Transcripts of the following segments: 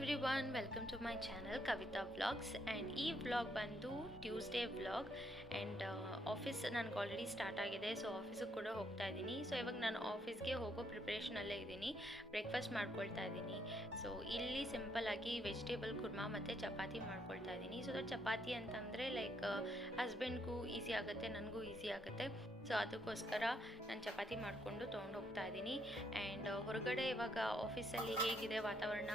Everyone, welcome to my channel Kavita vlogs. And ಈ vlog ಬಂದು Tuesday vlog. And office ನನಗೆ already start ಆಗಿದೆ, so ಆಫೀಸಿಗೆ ಕೂಡ ಹೋಗ್ತಾ ಇದ್ದೀನಿ. ಸೊ ಇವಾಗ ನಾನು ಆಫೀಸ್ಗೆ ಹೋಗೋ ಪ್ರಿಪ್ರೇಷನಲ್ಲೇ ಇದ್ದೀನಿ, ಬ್ರೇಕ್ಫಾಸ್ಟ್ ಮಾಡ್ಕೊಳ್ತಾ ಇದ್ದೀನಿ. ಸೊ ಇಲ್ಲಿ ಸಿಂಪಲ್ಲಾಗಿ ವೆಜಿಟೇಬಲ್ ಕುರ್ಮಾ ಮತ್ತು ಚಪಾತಿ ಮಾಡ್ಕೊಳ್ತಾ ಇದ್ದೀನಿ. ಸೊ ದಟ್ ಚಪಾತಿ ಅಂತಂದರೆ ಲೈಕ್ ಹಸ್ಬೆಂಡ್ಗೂ ಈಸಿ ಆಗುತ್ತೆ, ನನಗೂ ಈಸಿ ಆಗುತ್ತೆ. ಸೊ ಅದಕ್ಕೋಸ್ಕರ ನಾನು ಚಪಾತಿ ಮಾಡಿಕೊಂಡು ತೊಗೊಂಡು ಹೋಗ್ತಾ ಇದ್ದೀನಿ. ಆ್ಯಂಡ್ ಹೊರಗಡೆ ಇವಾಗ ಆಫೀಸಲ್ಲಿ ಹೇಗಿದೆ ವಾತಾವರಣ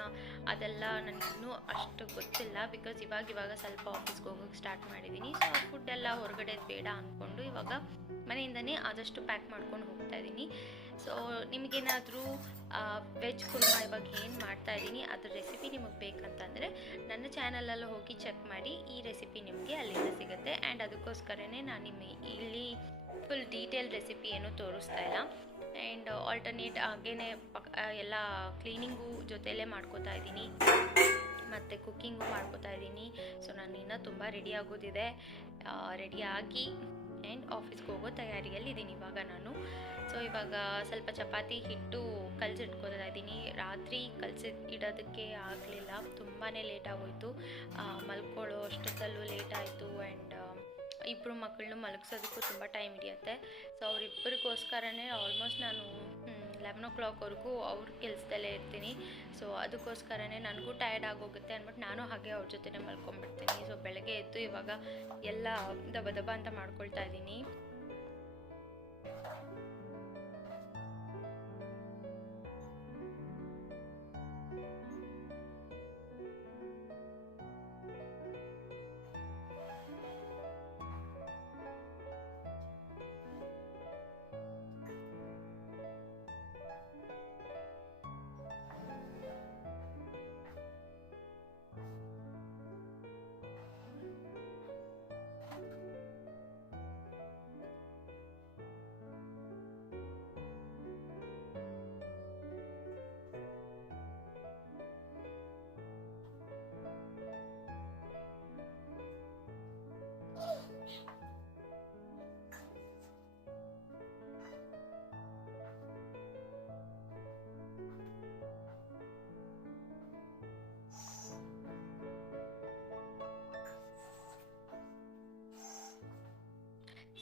ಅದೆಲ್ಲ ನನಗಿನ್ನೂ ಅಷ್ಟು ಗೊತ್ತಿಲ್ಲ, ಬಿಕಾಸ್ ಇವಾಗ ಸ್ವಲ್ಪ ಆಫೀಸ್ಗೆ ಹೋಗೋಕ್ಕೆ ಸ್ಟಾರ್ಟ್ ಮಾಡಿದ್ದೀನಿ. ಸೊ ಫುಡ್ ಎಲ್ಲ ಹೊರಗಡೆ ಬೇಡ ಅಂದ್ಕೊಂಡು ಇವಾಗ ಮನೆಯಿಂದನೇ ಆದಷ್ಟು ಪ್ಯಾಕ್ ಮಾಡ್ಕೊಂಡು ಹೋಗ್ತಾ ಇದ್ದೀನಿ. ಸೊ ನಿಮಗೇನಾದರೂ ವೆಜ್ ಕುರ್ಮಾ ಇವಾಗ ಏನು ಮಾಡ್ತಾ ಇದ್ದೀನಿ ಅದ್ರ ರೆಸಿಪಿ ನಿಮಗೆ ಬೇಕಂತಂದರೆ ನನ್ನ ಚಾನಲಲ್ಲಿ ಹೋಗಿ ಚೆಕ್ ಮಾಡಿ, ಈ ರೆಸಿಪಿ ನಿಮಗೆ ಅಲ್ಲಿಂದ ಸಿಗುತ್ತೆ. ಆ್ಯಂಡ್ ಅದಕ್ಕೋಸ್ಕರನೇ ನಾನು ಇಲ್ಲಿ ಫುಲ್ ಡೀಟೇಲ್ ರೆಸಿಪಿ ಏನೂ ತೋರಿಸ್ತಾ ಇಲ್ಲ. ಆ್ಯಂಡ್ ಆಲ್ಟರ್ನೇಟ್ ಹಾಗೇ ಎಲ್ಲ ಕ್ಲೀನಿಂಗು ಜೊತೆಯಲ್ಲೇ ಮಾಡ್ಕೋತಾ ಇದ್ದೀನಿ ಮತ್ತು ಕುಕ್ಕಿಂಗು ಮಾಡ್ಕೋತಾ ಇದ್ದೀನಿ. ಸೊ ನಾನು ಇನ್ನೂ ತುಂಬ ರೆಡಿ ಆಗೋದಿದೆ, ರೆಡಿಯಾಗಿ ಆ್ಯಂಡ್ ಆಫೀಸ್ಗೆ ಹೋಗೋ ತಯಾರಿಯಲ್ಲಿ ಇದ್ದೀನಿ ಇವಾಗ ನಾನು. ಸೊ ಇವಾಗ ಸ್ವಲ್ಪ ಚಪಾತಿ ಹಿಟ್ಟು ಕಲಸಿಟ್ಕೋತಾ ಇದ್ದೀನಿ. ರಾತ್ರಿ ಇಡೋದಕ್ಕೆ ಆಗಲಿಲ್ಲ, ತುಂಬಾ ಲೇಟ್ ಆಗೋಯಿತು, ಮಲ್ಕೊಳ್ಳೋ ಅಷ್ಟೊತ್ತಲ್ಲೂ ಲೇಟ್ ಆಯಿತು. ಆ್ಯಂಡ್ ಇಬ್ಬರು ಮಕ್ಕಳನ್ನು ಮಲಗಿಸೋದಕ್ಕೂ ತುಂಬ ಟೈಮ್ ಹಿಡಿಯುತ್ತೆ. ಸೊ ಅವರಿಬ್ಬರಿಗೋಸ್ಕರನೇ ಆಲ್ಮೋಸ್ಟ್ ನಾನು 11 o'clockವರೆಗೂ ಅವ್ರ ಕೆಲಸದಲ್ಲೇ ಇರ್ತೀನಿ. ಸೊ ಅದಕ್ಕೋಸ್ಕರನೇ ನನಗೂ ಟಯರ್ಡ್ ಆಗೋಗುತ್ತೆ ಅಂದ್ಬಿಟ್ಟು ನಾನು ಹಾಗೆ ಅವ್ರ ಜೊತೆನೇ ಮಲ್ಕೊಂಡ್ಬಿಡ್ತೀನಿ. ಸೊ ಬೆಳಗ್ಗೆ ಎದ್ದು ಇವಾಗ ಎಲ್ಲ ದಬ ಅಂತ ಮಾಡ್ಕೊಳ್ತಾ ಇದ್ದೀನಿ.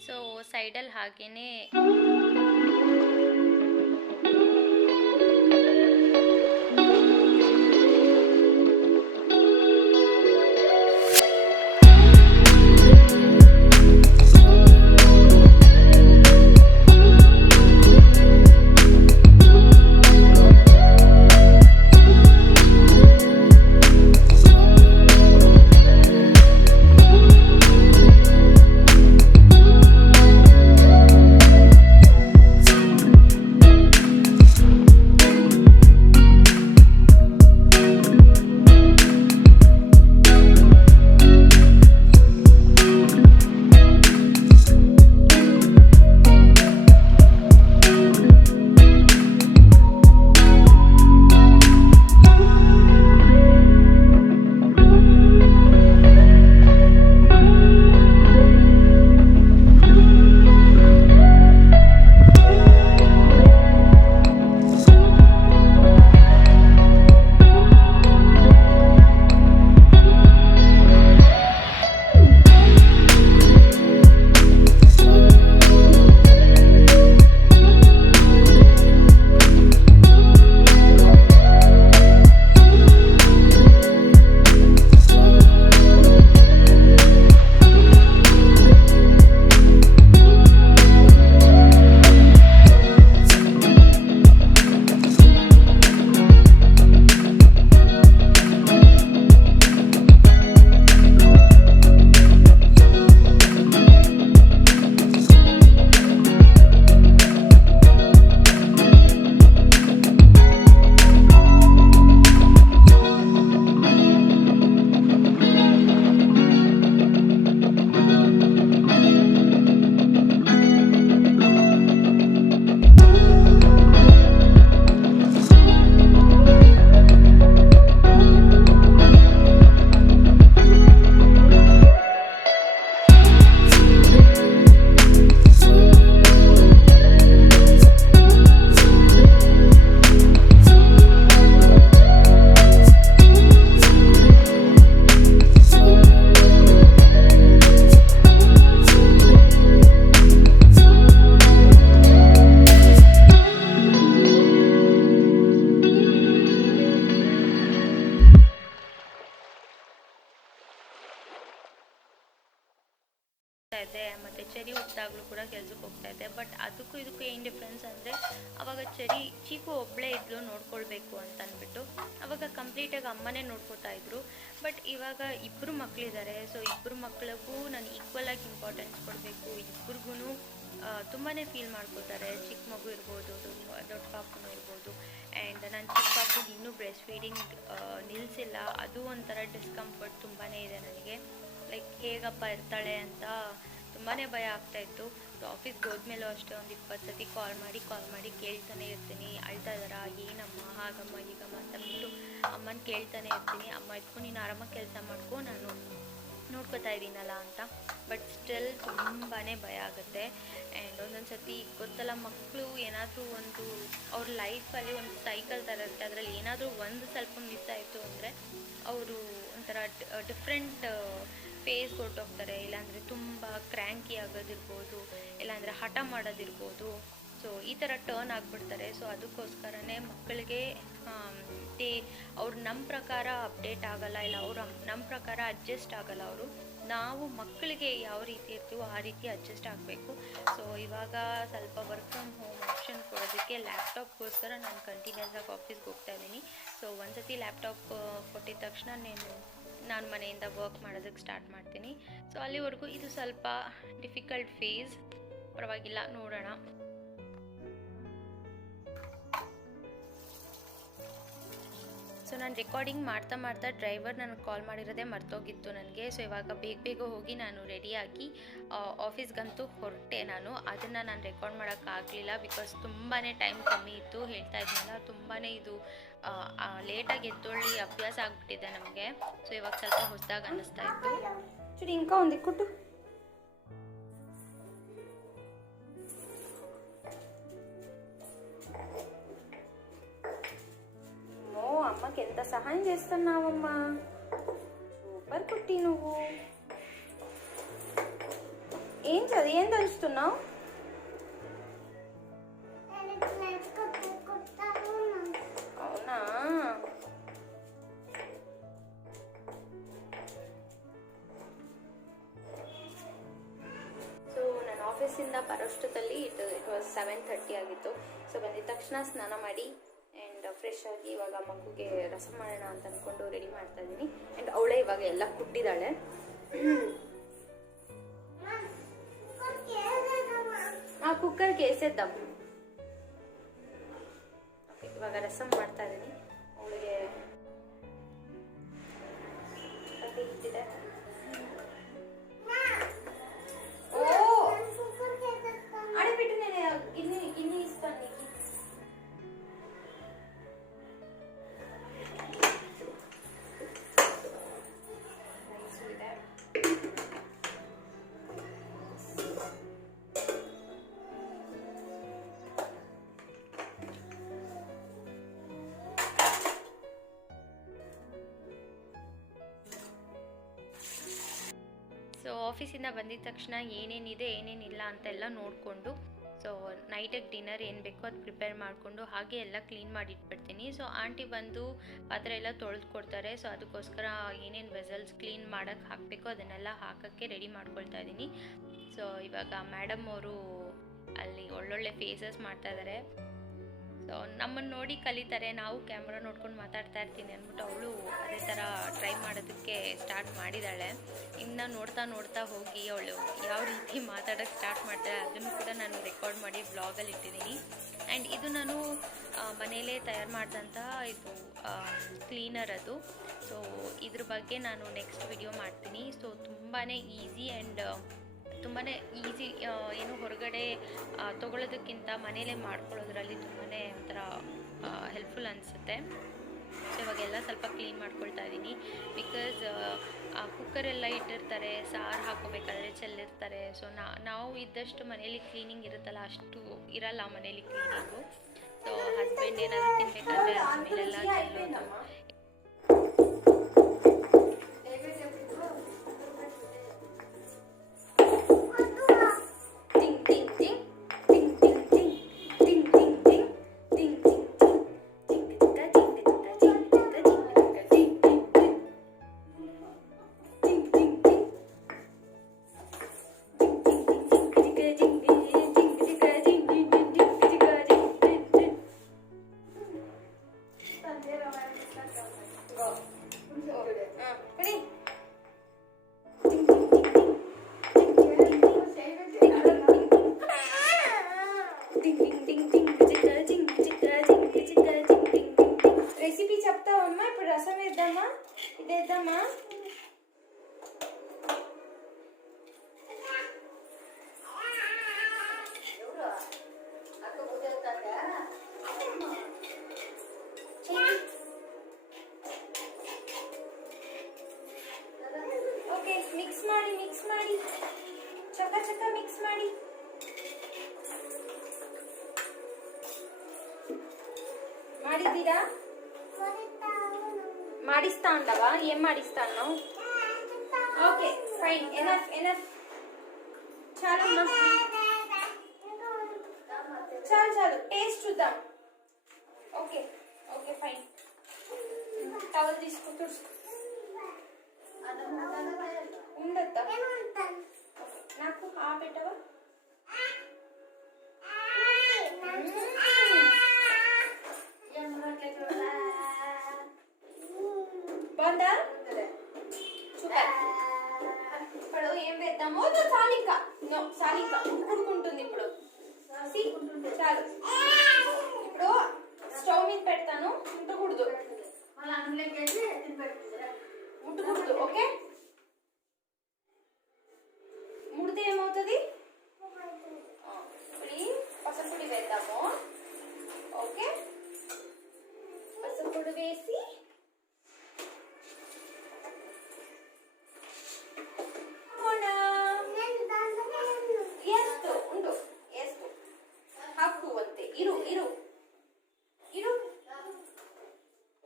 ಸೊ ಸೈಡಲ್ಲಿ ಹಾಗೇ ಹೋಗ್ತಾ ಇದ್ದೆ, ಮತ್ತು ಚೆರಿ ಹುಟ್ಟಿದಾಗಲೂ ಕೂಡ ಕೆಲ್ಸಕ್ಕೆ ಹೋಗ್ತಾ ಇದ್ದೆ. ಬಟ್ ಅದಕ್ಕೂ ಇದಕ್ಕೂ ಏನು ಡಿಫ್ರೆನ್ಸ್ ಅಂದರೆ, ಅವಾಗ ಚೀಕು ಒಬ್ಬಳೇ ಇದ್ಲು ನೋಡ್ಕೊಳ್ಬೇಕು ಅಂತ ಅಂದ್ಬಿಟ್ಟು, ಅವಾಗ ಕಂಪ್ಲೀಟಾಗಿ ಅಮ್ಮನೇ ನೋಡ್ಕೋತಾ ಇದ್ರು. ಬಟ್ ಇವಾಗ ಇಬ್ಬರು ಮಕ್ಕಳಿದ್ದಾರೆ. ಸೊ ಇಬ್ಬರು ಮಕ್ಕಳಿಗೂ ನಾನು ಈಕ್ವಲಾಗಿ ಇಂಪಾರ್ಟೆನ್ಸ್ ಕೊಡಬೇಕು. ಇಬ್ಬರಿಗೂ ತುಂಬಾ ಫೀಲ್ ಮಾಡ್ಕೋತಾರೆ. ಚಿಕ್ಕ ಮಗು ಇರ್ಬೋದು, ದೊಡ್ಡ ಪಾಪನೂ ಇರ್ಬೋದು. ಆ್ಯಂಡ್ ನನ್ನ ಚಿಕ್ಕ ಪಾಪುಗೆ ಇನ್ನೂ ಬ್ರೆಸ್ಟ್ ಫೀಡಿಂಗ್ ನಿಲ್ಲಿಸಿಲ್ಲ. ಅದು ಒಂಥರ ಡಿಸ್ಕಂಫರ್ಟ್ ತುಂಬಾ ಇದೆ ನನಗೆ. ಲೈಕ್ ಹೇಗಪ್ಪ ಇರ್ತಾಳೆ ಅಂತ ತುಂಬಾ ಭಯ ಆಗ್ತಾಯಿತ್ತು. ಸೊ ಆಫೀಸ್ಗೆ ಹೋದ್ಮೇಲೂ ಅಷ್ಟೇ ಒಂದು 20 ಸತಿ ಕಾಲ್ ಮಾಡಿ ಕೇಳ್ತಾನೆ ಇರ್ತೀನಿ. ಅಳ್ತಾ ಇದ್ದಾರಾ, ಏನಮ್ಮ, ಹಾಗಮ್ಮ ಹೀಗಮ್ಮ ಅಂತ ಬಿಟ್ಟು ಅಮ್ಮನ ಕೇಳ್ತಾನೆ ಇರ್ತೀನಿ. ಅಮ್ಮ ಇಟ್ಕೊಂಡು ನೀನು ಆರಾಮಾಗಿ ಕೆಲಸ ಮಾಡ್ಕೊ, ನಾನು ನೋಡ್ಕೋತಾ ಇದ್ದೀನಲ್ಲ ಅಂತ. ಬಟ್ ಸ್ಟಿಲ್ ತುಂಬಾ ಭಯ ಆಗುತ್ತೆ. ಆ್ಯಂಡ್ ಒಂದೊಂದು ಸತಿ ಗೊತ್ತಲ್ಲ, ಮಕ್ಕಳು ಏನಾದರೂ ಒಂದು ಅವ್ರ ಲೈಫಲ್ಲಿ ಒಂದು ಸೈಕಲ್ ಥರ ಇರುತ್ತೆ. ಅದರಲ್ಲಿ ಏನಾದರೂ ಒಂದು ಸ್ವಲ್ಪ ಮಿಸ್ ಆಯಿತು ಅಂದರೆ ಅವರು ಒಂಥರ ಡಿಫ್ರೆಂಟ್ ಫೇಸ್ ಹೊರಟೋಗ್ತಾರೆ. ಇಲ್ಲಾಂದರೆ ತುಂಬ ಕ್ರ್ಯಾಂಕಿ ಆಗೋದಿರ್ಬೋದು, ಇಲ್ಲಾಂದರೆ ಹಠ ಮಾಡೋದಿರ್ಬೋದು. ಸೊ ಈ ಥರ ಟರ್ನ್ ಆಗಿಬಿಡ್ತಾರೆ. ಸೊ ಅದಕ್ಕೋಸ್ಕರನೇ ಮಕ್ಕಳಿಗೆ ಅವ್ರು ನಮ್ಮ ಪ್ರಕಾರ ಅಪ್ಡೇಟ್ ಆಗೋಲ್ಲ, ಇಲ್ಲ ಅವರು ನಮ್ಮ ಪ್ರಕಾರ ಅಡ್ಜಸ್ಟ್ ಆಗೋಲ್ಲ. ಅವರು ನಾವು ಮಕ್ಕಳಿಗೆ ಯಾವ ರೀತಿ ಇರ್ತೀವೋ ಆ ರೀತಿ ಅಡ್ಜಸ್ಟ್ ಆಗಬೇಕು. ಸೊ ಇವಾಗ ಸ್ವಲ್ಪ ವರ್ಕ್ ಫ್ರಮ್ ಹೋಮ್ ಆಪ್ಷನ್ ಕೊಡೋದಕ್ಕೆ ಲ್ಯಾಪ್ಟಾಪ್ಗೋಸ್ಕರ ನಾನು ಕಂಟಿನ್ಯೂಸ್ ಆಗಿ ಆಫೀಸ್ಗೆ ಹೋಗ್ತಾ ಇದ್ದೀನಿ. ಸೊ ಒಂದು ಸತಿ ಲ್ಯಾಪ್ಟಾಪ್ ಕೊಟ್ಟಿದ ತಕ್ಷಣ ನಾನು ಮನೆಯಿಂದ ವರ್ಕ್ ಮಾಡೋದಕ್ಕೆ ಸ್ಟಾರ್ಟ್ ಮಾಡ್ತೀನಿ. ಸೊ ಅಲ್ಲಿವರೆಗೂ ಇದು ಸ್ವಲ್ಪ ಡಿಫಿಕಲ್ಟ್ ಫೇಸ್, ಪರವಾಗಿಲ್ಲ, ನೋಡೋಣ. ಸೊ ನಾನು ರೆಕಾರ್ಡಿಂಗ್ ಮಾಡ್ತಾ ಡ್ರೈವರ್ ನನಗೆ ಕಾಲ್ ಮಾಡಿರೋದೇ ಮರ್ತೋಗಿತ್ತು ನನಗೆ. ಸೊ ಇವಾಗ ಬೇಗ ಹೋಗಿ ನಾನು ರೆಡಿಯಾಗಿ ಆಫೀಸ್ಗಂತೂ ಹೊರಟೆ. ಅದನ್ನು ನಾನು ರೆಕಾರ್ಡ್ ಮಾಡೋಕ್ಕಾಗಲಿಲ್ಲ, ಬಿಕಾಸ್ ತುಂಬಾ ಟೈಮ್ ಕಮ್ಮಿ ಇತ್ತು. ಹೇಳ್ತಾ ಇದ್ನಲ್ಲ, ತುಂಬಾ ಇದು ಲೇಟಾಗಿ ಎದ್ದೊಳ್ಳಿ ಅಭ್ಯಾಸ ಆಗಿಬಿಟ್ಟಿದೆ ನಮಗೆ. ಸೊ ಇವಾಗ ಸ್ವಲ್ಪ ಹೊಸದಾಗಿ ಅನ್ನಿಸ್ತಾ ಇತ್ತು. ಚೂಡಿ ಇಂಕ ಒಂದು ಕೊಟ್ಟು. అమ్మకి ఎంత సహాయం చేస్తున్నావమ్మా, సూపర్ కుట్టి. నువ్వు ఏం దంచుతున్నావు? అవునా, ಸೊ ನನ್ನ ಆಫೀಸಿಂದ ಬರೋಷ್ಟೊತ್ತಲ್ಲಿ ಇಟ್ ವಾಸ್ 7:30 ಆಗಿತ್ತು. ಸೊ ಬಂದಿದ ತಕ್ಷಣ ಸ್ನಾನ ಮಾಡಿ ಫ್ರೆಶ್ ಆಗಿ ಇವಾಗ ಮಗುಗೆ ರಸ ಮಾಡೋಣ ಅಂತ ಅಂದ್ಕೊಂಡು ರೆಡಿ ಮಾಡ್ತಾ ಇದ್ದೀನಿ. ಆ್ಯಂಡ್ ಅವಳೇ ಇವಾಗ ಎಲ್ಲ ಕುಟ್ಟಿದ್ದಾಳೆ. ಆ ಕುಕ್ಕರ್ಗೆ ಎಸೆದ್ದ. ಓಕೆ, ಇವಾಗ ರಸಂ ಮಾಡ್ತಾ ಇದ್ದೀನಿ. ಅವಳಿಗೆ ಚಪಾತಿ ಹಿಟ್ಟಿದೆ. ಓ ಆಡಿಬಿಟ್ಟು ನೇನೆ ಗಿನ್ನಿ ಇಸ್ತಾನೆ. ಸೊ ಆಫೀಸಿಂದ ಬಂದಿದ ತಕ್ಷಣ ಏನೇನಿದೆ ಏನೇನಿಲ್ಲ ಅಂತೆಲ್ಲ ನೋಡಿಕೊಂಡು, ಸೊ ನೈಟಿಗೆ ಡಿನ್ನರ್ ಏನು ಬೇಕೋ ಅದು ಪ್ರಿಪೇರ್ ಮಾಡಿಕೊಂಡು ಹಾಗೆ ಎಲ್ಲ ಕ್ಲೀನ್ ಮಾಡಿ ಇಟ್ಬಿಡ್ತೀನಿ. ಸೊ ಆಂಟಿ ಬಂದು ಪಾತ್ರೆ ಎಲ್ಲ ತೊಳೆದು ಕೊಡ್ತಾರೆ. ಸೊ ಅದಕ್ಕೋಸ್ಕರ ಏನೇನು ವೆಸಲ್ಸ್ ಕ್ಲೀನ್ ಮಾಡೋಕ್ಕೆ ಹಾಕಬೇಕೋ ಅದನ್ನೆಲ್ಲ ಹಾಕೋಕ್ಕೆ ರೆಡಿ ಮಾಡ್ಕೊಳ್ತಾ ಇದ್ದೀನಿ. ಸೊ ಇವಾಗ ಮೇಡಮ್ ಅವರು ಅಲ್ಲಿ ಒಳ್ಳೊಳ್ಳೆ ಫೇಸಸ್ ಮಾಡ್ತಾ ಇದ್ದಾರೆ. ಸೊ ನಮ್ಮನ್ನು ನೋಡಿ ಕಲಿತಾರೆ. ನಾವು ಕ್ಯಾಮ್ರಾ ನೋಡ್ಕೊಂಡು ಮಾತಾಡ್ತಾ ಇರ್ತೀನಿ ಅಂದ್ಬಿಟ್ಟು ಅವಳು ಅದೇ ಥರ ಟ್ರೈ ಮಾಡೋದಕ್ಕೆ ಸ್ಟಾರ್ಟ್ ಮಾಡಿದ್ದಾಳೆ. ಇನ್ನು ನೋಡ್ತಾ ಹೋಗಿ ಅವಳು ಯಾವ ರೀತಿ ಮಾತಾಡೋಕ್ಕೆ ಸ್ಟಾರ್ಟ್ ಮಾಡ್ತಾಳೆ ಅದನ್ನು ಕೂಡ ನಾನು ರೆಕಾರ್ಡ್ ಮಾಡಿ ಬ್ಲಾಗಲ್ಲಿ ಇಟ್ಟಿದ್ದೀನಿ. ಆ್ಯಂಡ್ ಇದು ನಾನು ಮನೆಯಲ್ಲೇ ತಯಾರು ಮಾಡಿದಂಥ ಇದು ಕ್ಲೀನರ್ ಅದು. ಸೊ ಇದ್ರ ಬಗ್ಗೆ ನಾನು ನೆಕ್ಸ್ಟ್ ವಿಡಿಯೋ ಮಾಡ್ತೀನಿ. ಸೊ ತುಂಬಾ ಈಸಿ ಆ್ಯಂಡ್ ತುಂಬಾ ಈಸಿ, ಏನು ಹೊರಗಡೆ ತೊಗೊಳೋದಕ್ಕಿಂತ ಮನೇಲೇ ಮಾಡ್ಕೊಳ್ಳೋದ್ರಲ್ಲಿ ತುಂಬಾ ಒಂಥರ ಹೆಲ್ಪ್ಫುಲ್ ಅನಿಸುತ್ತೆ. ಸೊ ಇವಾಗೆಲ್ಲ ಸ್ವಲ್ಪ ಕ್ಲೀನ್ ಮಾಡ್ಕೊಳ್ತಾ ಇದ್ದೀನಿ. ಬಿಕಾಸ್ ಕುಕ್ಕರೆಲ್ಲ ಇಟ್ಟಿರ್ತಾರೆ, ಸಾರು ಹಾಕೋಬೇಕಾದ್ರೆ ಚೆಲ್ಲಿರ್ತಾರೆ. ಸೊ ನಾವು ಇದ್ದಷ್ಟು ಮನೇಲಿ ಕ್ಲೀನಿಂಗ್ ಇರುತ್ತಲ್ಲ, ಅಷ್ಟು ಇರಲ್ಲ ಮನೇಲಿ ಕ್ಲೀನಿಂಗು. ಸೊ ಹಸ್ಬೆಂಡ್ ಏನಾದರೂ ತಿನ್ನಬೇಕಾದ್ರೆ ಅದ್ರ ಮೇಲೆಲ್ಲ ಚೆಲ್ಲೋದು. కలశం వేద్దామా? ఇదేద్దామా? ಓಕೆ, ಮಿಕ್ಸ್ ಮಾಡಿ ಚಕ ಚಕ ಮಿಕ್ಸ್ ಮಾಡಿದ್ದೀರಾ? ಮಾಡಿಸ್ತಾ ఉండవా? ఏం ಮಾಡಿస్తాను? ఓకే ఫైన్, ఎనఫ్ చాలు చాలు టేస్ట్ చూద్దాం. Okay fine. టవల్ తీసుకో, తుడుచుకో. ఉండద్దా? నాకు పెట్టవా? బాగుందా? సూపర్. ఇప్పుడు ఏం వేద్దాము? సాలింకా ఉడుకుంటుంది ఇప్పుడు. చాలు. ఇప్పుడు స్టవ్ మీద పెడతాను. ముట్టకూడదు. ఓకే? ముడితే ఏమవుతుంది? ఇప్పుడు పసుపుడి వేద్దాము. ఓకే, పసుపుడి వేసి ಹಾಕು ಅಂತೆ. ಇರು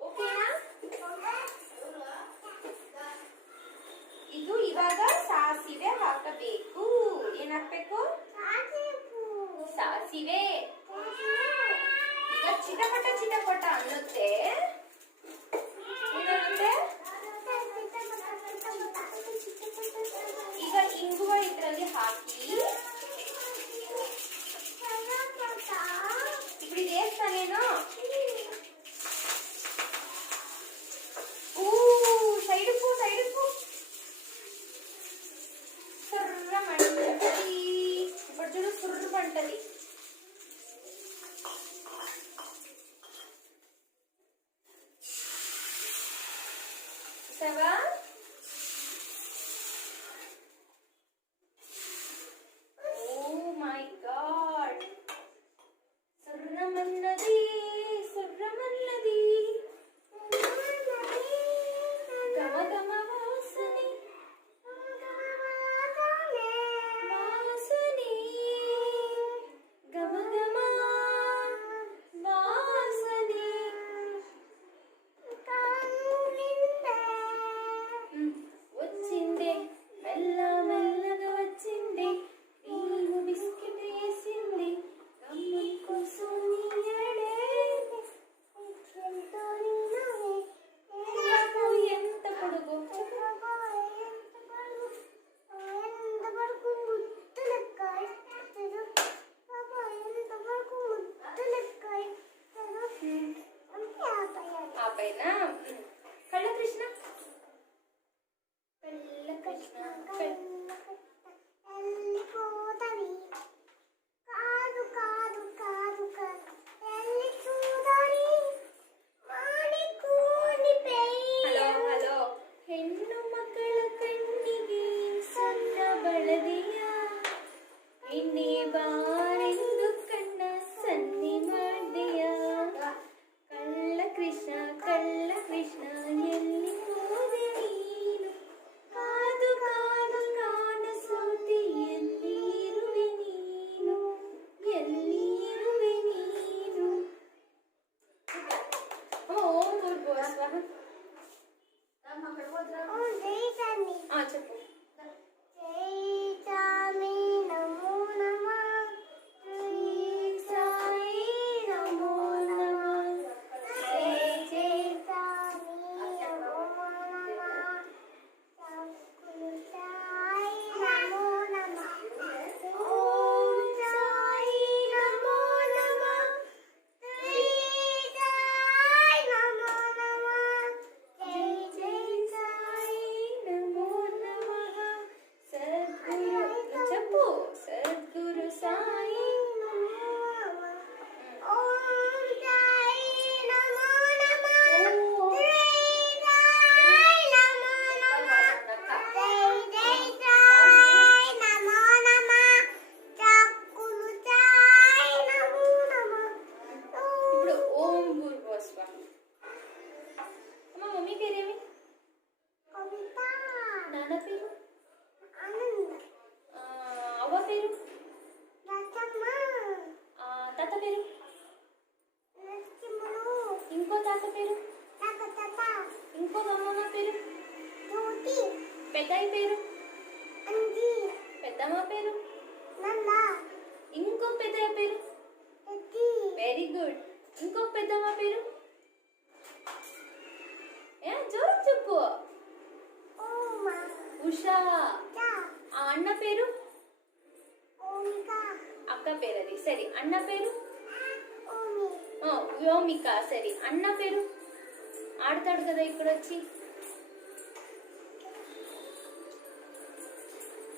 ಓಕೆನಾ? ಇದು ಇವಾಗ ಸಾಸಿವೆ ಹಾಕಬೇಕು. ಏನ್ ಹಾಕ್ಬೇಕು? ಸಾಸಿವೆ. ಈಗ ಚಿಟಪಟ ಅನ್ನುತ್ತೆ. ಏನಂತೆ? ಈಗ ಇಂಗುವ ಇದ್ರಲ್ಲಿ ಹಾಕಿ ఇప్పుడు ఇది వేస్తానేను. సైడ్ పో సుర్రమంటది. ఇప్పుడు చూడు, సుర్రమంటది. చూసావా? మమ్మీ పేరేమి? నాన్న పేరు? అవ్వ పేరు? తాత పేరు? ఇంకో తాత పేరు? ఇంకో అమ్మమ్మ పేరు? పెద్దయ్య పేరు? పెద్దమ్మ పేరు? ఇంకో పెద్దయ్య పేరు? Very good. ఇంకో పెద్దమ్మ పేరు? జోరు చెప్పు. ఉషా. అన్న పేరు? అక్క పేరు అది. సరే అన్న పేరు? వ్యోమిక. సరే అన్న పేరు? ఆడతాడు కదా ఇక్కడ వచ్చి.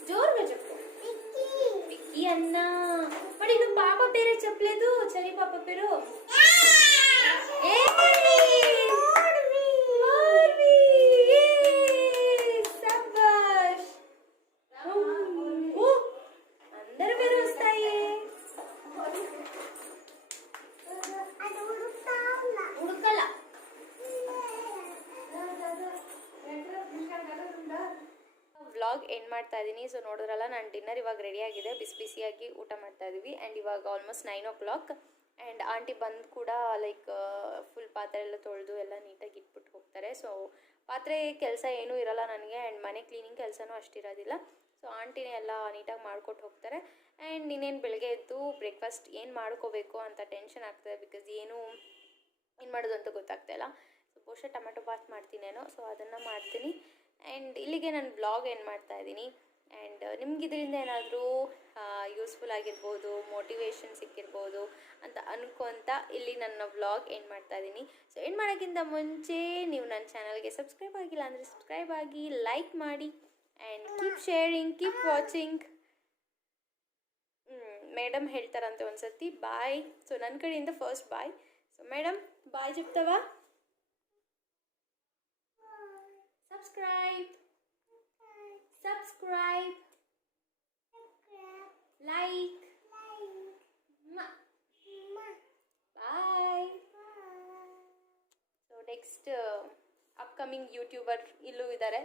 జోరుగా చెప్పు. విక్కీ అన్న. మరి నువ్వు పాప పేరే చెప్పలేదు. చలి పాప పేరు? అందరి పేరు వస్తాయి. ఉడకల ವ್ಲಾಗ್ ಎಂಡ್ ಮಾಡ್ತಾ ಇದ್ದೀನಿ. ಸೊ ನೋಡಿದ್ರಲ್ಲ, ನಾನು ಡಿನ್ನರ್ ಇವಾಗ ರೆಡಿ ಆಗಿದೆ. ಬಿಸಿ ಬಿಸಿಯಾಗಿ ಊಟ ಮಾಡ್ತಾ ಇದ್ದೀವಿ. ಆ್ಯಂಡ್ ಇವಾಗ ಆಲ್ಮೋಸ್ಟ್ 9 o'clock. ಆ್ಯಂಡ್ ಆಂಟಿ ಬಂದು ಕೂಡ ಲೈಕ್ ಫುಲ್ ಪಾತ್ರೆ ಎಲ್ಲ ತೊಳೆದು ಎಲ್ಲ ನೀಟಾಗಿ ಇಟ್ಬಿಟ್ಟು ಹೋಗ್ತಾರೆ. ಸೊ ಪಾತ್ರೆ ಕೆಲಸ ಏನೂ ಇರೋಲ್ಲ ನನಗೆ. ಆ್ಯಂಡ್ ಮನೆ ಕ್ಲೀನಿಂಗ್ ಕೆಲಸನೂ ಅಷ್ಟಿರೋದಿಲ್ಲ. ಸೊ ಆಂಟಿನೇ ಎಲ್ಲ ನೀಟಾಗಿ ಮಾಡ್ಕೊಟ್ಟು ಹೋಗ್ತಾರೆ. ಆ್ಯಂಡ್ ಇನ್ನೇನು ಬೆಳಗ್ಗೆ ಎದ್ದು ಬ್ರೇಕ್ಫಾಸ್ಟ್ ಏನು ಮಾಡ್ಕೋಬೇಕು ಅಂತ ಟೆನ್ಷನ್ ಆಗ್ತದೆ. ಬಿಕಾಸ್ ಏನು ಮಾಡೋದು ಅಂತ ಗೊತ್ತಾಗ್ತಾಯಿಲ್ಲ. ಸೊ ಬಹುಶಃ ಟೊಮೆಟೊ ಬಾತ್ ಮಾಡ್ತೀನೇನೋ. ಸೊ ಅದನ್ನು ಮಾಡ್ತೀನಿ. ಆ್ಯಂಡ್ ಇಲ್ಲಿಗೆ ನಾನು ಬ್ಲಾಗ್ ಎಂಡ್ ಮಾಡ್ತಾ ಇದ್ದೀನಿ. ಆ್ಯಂಡ್ ನಿಮ್ಗೆ ಇದರಿಂದ ಏನಾದರೂ ಯೂಸ್ಫುಲ್ ಆಗಿರ್ಬೋದು, ಮೋಟಿವೇಶನ್ ಸಿಕ್ಕಿರ್ಬೋದು ಅಂತ ಅನ್ಕೊತ ಇಲ್ಲಿ ನನ್ನ ವ್ಲಾಗ್ ಎಂಡ್ ಮಾಡ್ತಾ ಇದ್ದೀನಿ. ಸೊ ಎಂಡ್ ಮಾಡೋಕ್ಕಿಂತ ಮುಂಚೆ ನೀವು ನನ್ನ ಚಾನಲ್ಗೆ ಸಬ್ಸ್ಕ್ರೈಬ್ ಆಗಿಲ್ಲ ಅಂದರೆ ಸಬ್ಸ್ಕ್ರೈಬ್ ಆಗಿ, ಲೈಕ್ ಮಾಡಿ, and keep sharing, keep watching. Madam ಹೇಳ್ತಾರಂತೆ ಒಂದು ಸತಿ ಬಾಯ್. ಸೊ ನನ್ನ ಕಡೆಯಿಂದ first bye. So madam bye చెప్తావా? Subscribe, like, bye. So next upcoming YouTuber ಇಲ್ಲೂ ಇದ್ದಾರೆ.